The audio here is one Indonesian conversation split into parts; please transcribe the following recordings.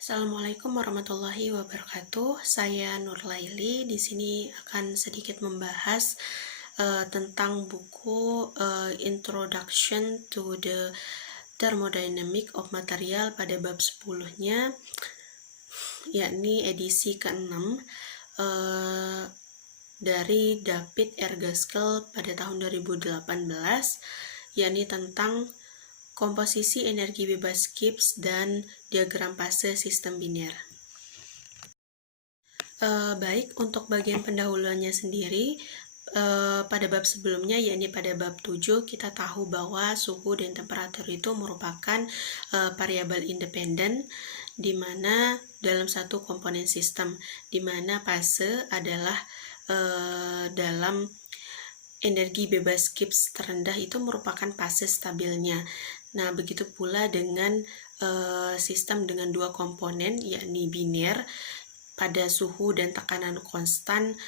Assalamualaikum warahmatullahi wabarakatuh. Saya Nur Laili. Di sini akan sedikit membahas tentang buku Introduction to the Thermodynamic of Material pada bab 10-nya, yakni edisi ke-6 dari David R. Gaskell pada tahun 2018, yakni tentang komposisi energi bebas Gibbs dan diagram fase sistem biner. Baik, untuk bagian pendahuluannya sendiri, pada bab sebelumnya, yakni pada bab 7, kita tahu bahwa suhu dan temperatur itu merupakan variabel independen di mana dalam satu komponen sistem, di mana fase adalah dalam energi bebas Gibbs terendah itu merupakan fase stabilnya. Nah, begitu pula dengan sistem dengan dua komponen, yakni biner, pada suhu dan tekanan konstan,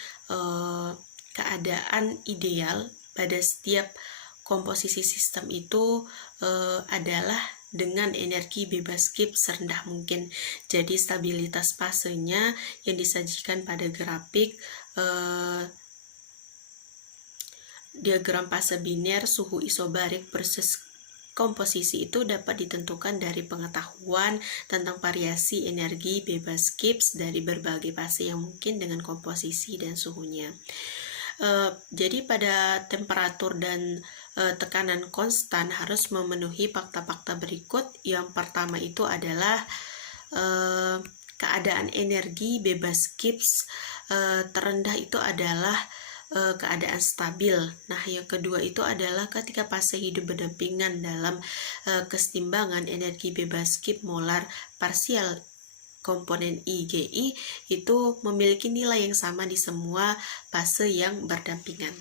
keadaan ideal pada setiap komposisi sistem itu adalah dengan energi bebas Gibbs serendah mungkin. Jadi stabilitas fasenya yang disajikan pada grafik diagram fase biner suhu isobarik versus komposisi itu dapat ditentukan dari pengetahuan tentang variasi energi bebas Gibbs dari berbagai fase yang mungkin dengan komposisi dan suhunya. Jadi pada temperatur dan tekanan konstan harus memenuhi fakta-fakta berikut. Yang pertama itu adalah keadaan energi bebas Gibbs terendah itu adalah keadaan stabil. Nah, yang kedua itu adalah ketika fase hidup berdampingan dalam kesetimbangan energi bebas Gibbs molar parsial komponen IGI itu memiliki nilai yang sama di semua fase yang berdampingan.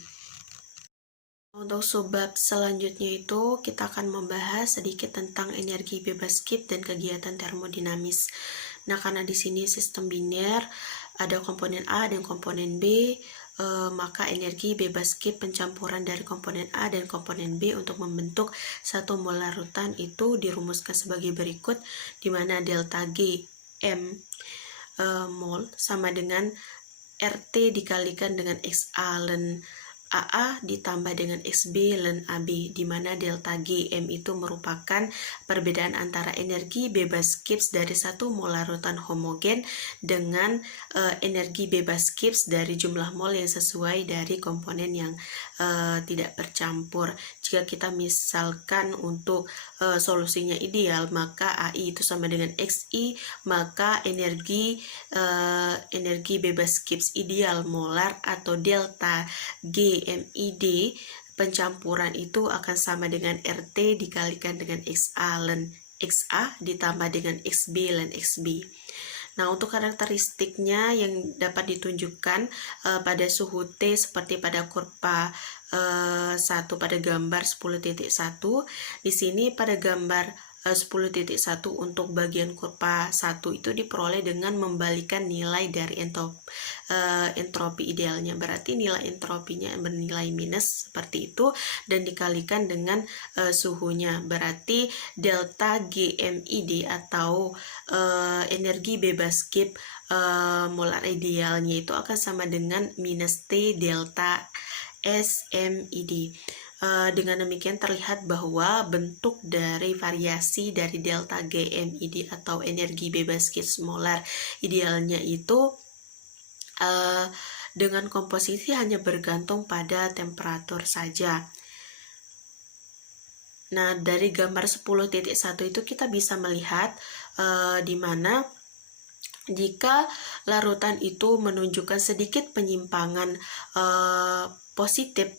Untuk subbab selanjutnya itu kita akan membahas sedikit tentang energi bebas Gibbs dan kegiatan termodinamis. Nah, karena di sini sistem biner ada komponen A dan komponen B, maka energi bebas Gibbs pencampuran dari komponen A dan komponen B untuk membentuk satu mol larutan itu dirumuskan sebagai berikut, di mana delta G M mol sama dengan RT dikalikan dengan XA ln AA ditambah dengan XB ln AB, di mana delta Gm itu merupakan perbedaan antara energi bebas Gibbs dari satu mol larutan homogen dengan energi bebas Gibbs dari jumlah mol yang sesuai dari komponen yang tidak bercampur. Jika kita misalkan untuk solusinya ideal, maka AI itu sama dengan XI, maka energi bebas Gibbs ideal molar atau delta GMID pencampuran itu akan sama dengan RT dikalikan dengan XA ln XA ditambah dengan XB ln XB. Nah, untuk karakteristiknya yang dapat ditunjukkan pada suhu T seperti pada kurva 1 pada gambar 10.1. Di sini pada gambar 10.1 untuk bagian kurva 1 itu diperoleh dengan membalikan nilai dari entropi idealnya. Berarti nilai entropinya bernilai minus seperti itu dan dikalikan dengan suhunya. Berarti delta GMID atau energi bebas Gibbs molar idealnya itu akan sama dengan minus T delta SMID. Dengan demikian terlihat bahwa bentuk dari variasi dari delta GMID atau energi bebas Gibbs molar idealnya itu dengan komposisi hanya bergantung pada temperatur saja. Nah, dari gambar 10.1 itu kita bisa melihat di mana jika larutan itu menunjukkan sedikit penyimpangan positif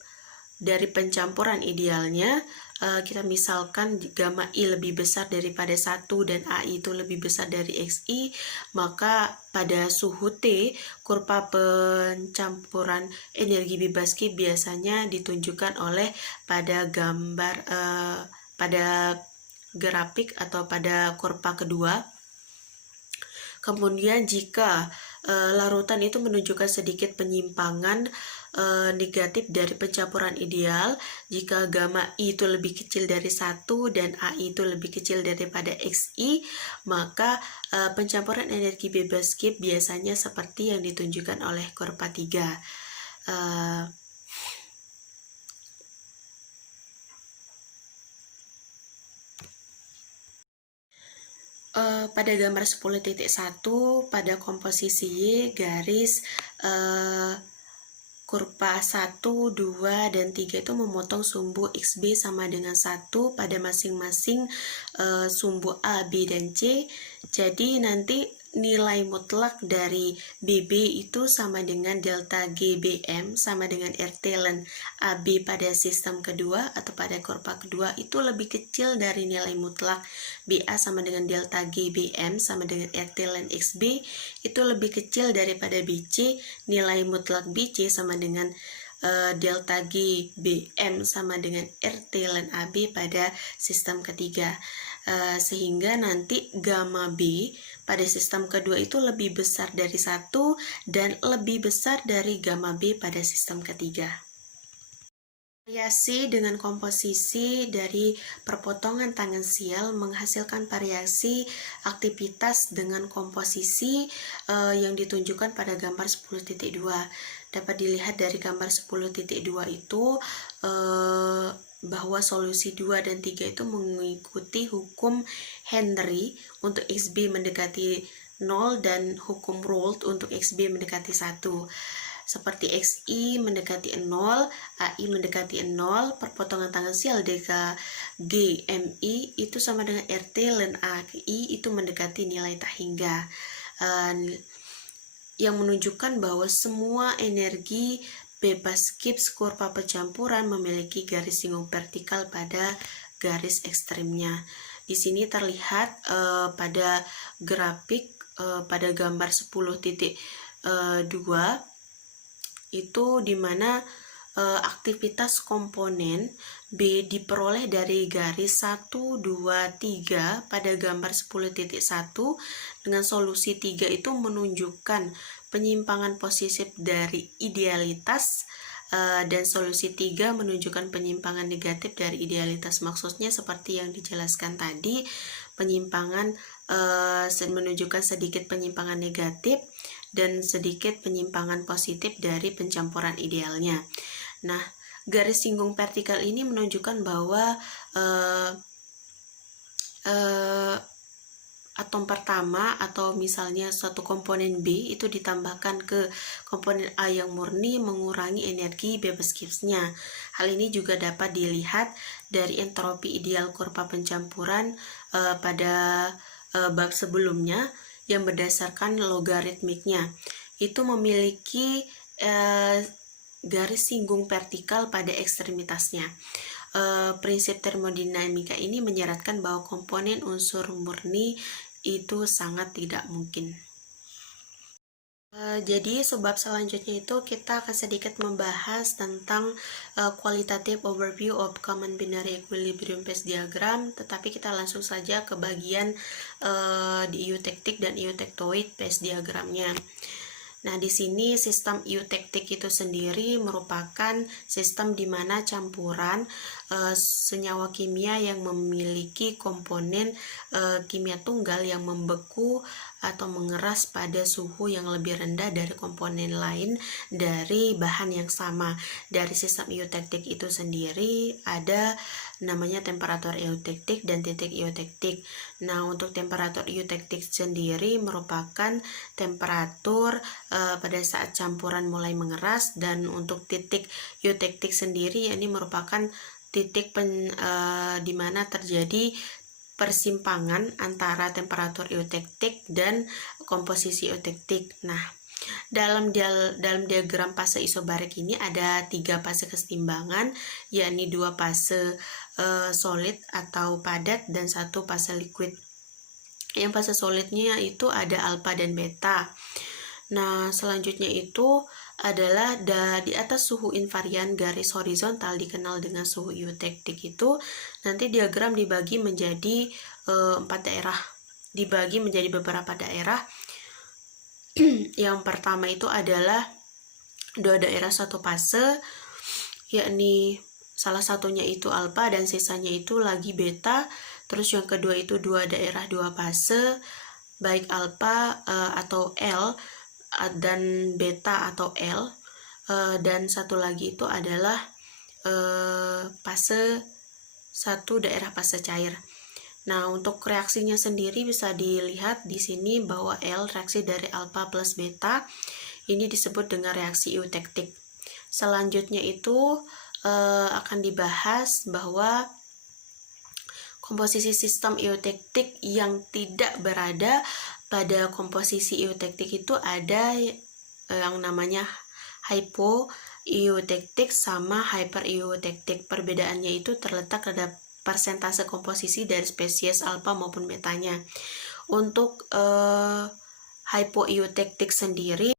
dari pencampuran idealnya, kita misalkan gamma I lebih besar daripada 1 dan AI itu lebih besar dari XI, maka pada suhu T, kurva pencampuran energi bebas Gibbs biasanya ditunjukkan oleh pada gambar pada grafik atau pada kurva kedua. Kemudian jika larutan itu menunjukkan sedikit penyimpangan negatif dari pencampuran ideal. Jika gamma I itu lebih kecil dari 1 dan AI itu lebih kecil daripada XI, maka pencampuran energi bebas Gibbs biasanya seperti yang ditunjukkan oleh kurva 3. Pada gambar 10.1 pada komposisi Y garis kurva 1, 2, dan 3 itu memotong sumbu XB sama dengan 1 pada masing-masing sumbu A, B, dan C. Jadi nanti nilai mutlak dari BB itu sama dengan delta GBM sama dengan RT ln AB pada sistem kedua atau pada kurva kedua itu lebih kecil dari nilai mutlak BA sama dengan delta GBM sama dengan RT ln XB itu lebih kecil daripada BC, nilai mutlak BC sama dengan delta GBM sama dengan RT ln AB pada sistem ketiga. Sehingga nanti gamma B pada sistem kedua itu lebih besar dari 1 dan lebih besar dari gamma B pada sistem ketiga. Variasi dengan komposisi dari perpotongan tangensial menghasilkan variasi aktivitas dengan komposisi yang ditunjukkan pada gambar 10.2. Dapat dilihat dari gambar 10.2 itu bahwa solusi 2 dan 3 itu mengikuti hukum Henry untuk XB mendekati 0 dan hukum Raoult untuk XB mendekati 1. Seperti XI mendekati 0, AI mendekati 0, perpotongan tangensial GMI itu sama dengan RT ln AI itu mendekati nilai tak hingga. Yang menunjukkan bahwa semua energi bebas Gibbs kurva pencampuran memiliki garis singgung vertikal pada garis ekstremnya. Di sini terlihat pada grafik pada gambar 10.2 itu dimana aktivitas komponen B diperoleh dari garis 1, 2, 3 pada gambar 10.1 dengan solusi 3 itu menunjukkan penyimpangan positif dari idealitas dan solusi 3 menunjukkan penyimpangan negatif dari idealitas. Maksudnya seperti yang dijelaskan tadi, penyimpangan menunjukkan sedikit penyimpangan negatif dan sedikit penyimpangan positif dari pencampuran idealnya. Nah, garis singgung vertikal ini menunjukkan bahwa atom pertama atau misalnya suatu komponen B itu ditambahkan ke komponen A yang murni mengurangi energi bebas Gibbs-nya. Hal ini juga dapat dilihat dari entropi ideal kurva pencampuran pada bab sebelumnya yang berdasarkan logaritmiknya. Itu memiliki garis singgung vertikal pada ekstremitasnya. Prinsip termodinamika ini menyeratkan bahwa komponen unsur murni itu sangat tidak mungkin. Jadi sebab selanjutnya itu kita akan sedikit membahas tentang qualitative overview of common binary equilibrium phase diagram, tetapi kita langsung saja ke bagian dieutektik dan eutektoid phase diagramnya. Nah, di sini sistem eutektik itu sendiri merupakan sistem di mana campuran senyawa kimia yang memiliki komponen kimia tunggal yang membeku atau mengeras pada suhu yang lebih rendah dari komponen lain dari bahan yang sama. Dari sistem eutektik itu sendiri ada namanya temperatur eutektik dan titik eutektik. Nah, untuk temperatur eutektik sendiri merupakan temperatur pada saat campuran mulai mengeras, dan untuk titik eutektik sendiri ini merupakan titik di mana terjadi persimpangan antara temperatur eutektik dan komposisi eutektik. Nah, dalam diagram fase isobarik ini ada 3 fase kesetimbangan, yakni 2 fase solid atau padat dan 1 fase liquid. Yang fase solidnya itu ada alfa dan beta. Nah, selanjutnya itu adalah di atas suhu invarian garis horizontal dikenal dengan suhu eutektik itu nanti diagram dibagi menjadi 4 daerah, dibagi menjadi beberapa daerah. Yang pertama itu adalah dua daerah satu fase, yakni salah satunya itu alfa dan sisanya itu lagi beta. Terus yang kedua itu dua daerah dua fase, baik alfa atau L dan beta atau L, dan satu lagi itu adalah fase satu daerah fase cair. Nah, untuk reaksinya sendiri bisa dilihat di sini bahwa L reaksi dari alfa plus beta ini disebut dengan reaksi eutektik. Selanjutnya itu akan dibahas bahwa komposisi sistem eutektik yang tidak berada pada komposisi eutektik itu ada yang namanya hypoeutektik sama hypereutektik. Perbedaannya itu terletak pada persentase komposisi dari spesies alfa maupun betanya. Untuk hypoeutektik sendiri,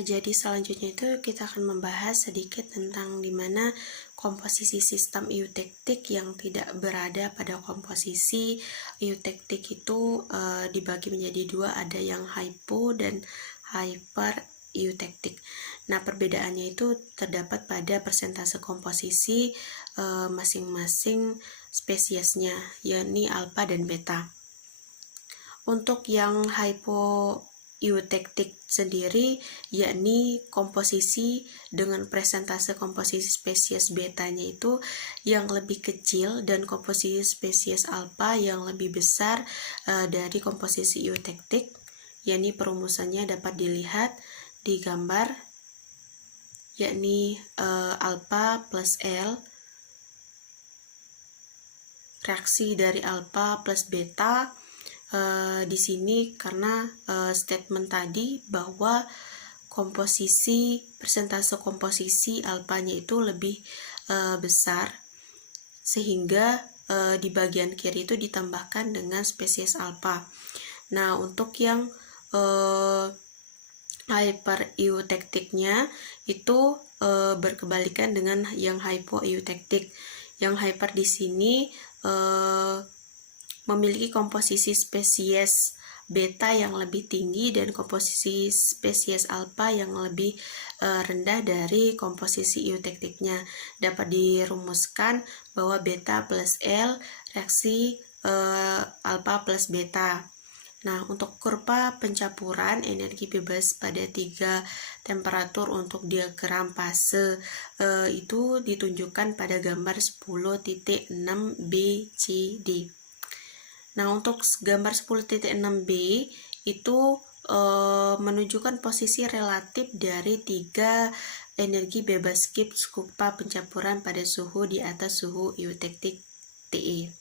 jadi selanjutnya itu kita akan membahas sedikit tentang dimana komposisi sistem eutektik yang tidak berada pada komposisi eutektik itu dibagi menjadi dua, ada yang hypo dan hypereutektik. Nah, perbedaannya itu terdapat pada persentase komposisi masing-masing spesiesnya, yakni alfa dan beta. Untuk yang hypoeutektik sendiri, yakni komposisi dengan presentase komposisi spesies betanya itu yang lebih kecil dan komposisi spesies alfa yang lebih besar dari komposisi eutektik, yakni perumusannya dapat dilihat di gambar, yakni alfa plus L, reaksi dari alfa plus beta. Di sini karena statement tadi bahwa persentase komposisi alfanya itu lebih besar, sehingga di bagian kiri itu ditambahkan dengan spesies alfa. Nah, untuk yang hypereutektiknya itu berkebalikan dengan yang hypoeutektik. Yang hyper di sini memiliki komposisi spesies beta yang lebih tinggi dan komposisi spesies alfa yang lebih rendah dari komposisi eutektiknya. Dapat dirumuskan bahwa beta plus L reaksi alfa plus beta. Nah, untuk kurva pencampuran energi bebas pada 3 temperatur untuk diagram fase itu ditunjukkan pada gambar 10.6 BCD. Nah, untuk gambar 10.6b itu menunjukkan posisi relatif dari 3 energi bebas Gibbs kurva pencampuran pada suhu di atas suhu eutektik TE.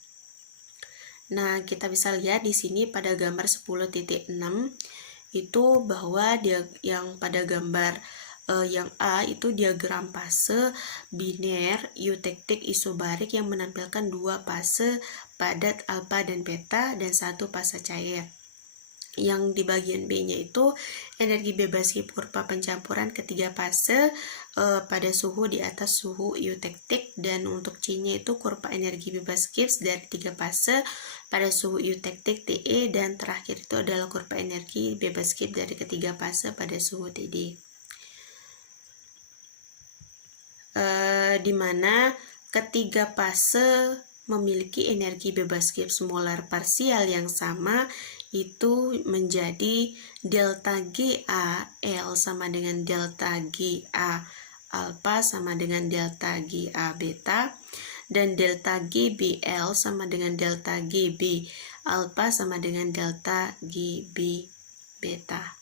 Nah, kita bisa lihat di sini pada gambar 10.6 itu bahwa yang pada gambar yang A itu diagram fase biner eutektik isobarik yang menampilkan 2 fase padat alfa dan beta dan 1 fase cair. Yang di bagian B-nya itu energi bebas Gibbs kurva pencampuran ketiga fase pada suhu di atas suhu eutektik, dan untuk C-nya itu kurva energi bebas Gibbs dari 3 fase pada suhu eutektik TE, dan terakhir itu adalah kurva energi bebas Gibbs dari ketiga fase pada suhu TD. Di mana ketiga fase memiliki energi bebas Gibbs molar parsial yang sama, itu menjadi delta GA L sama dengan delta GA alfa sama dengan delta GA beta, dan delta GBL sama dengan delta GB alfa sama dengan delta GB beta.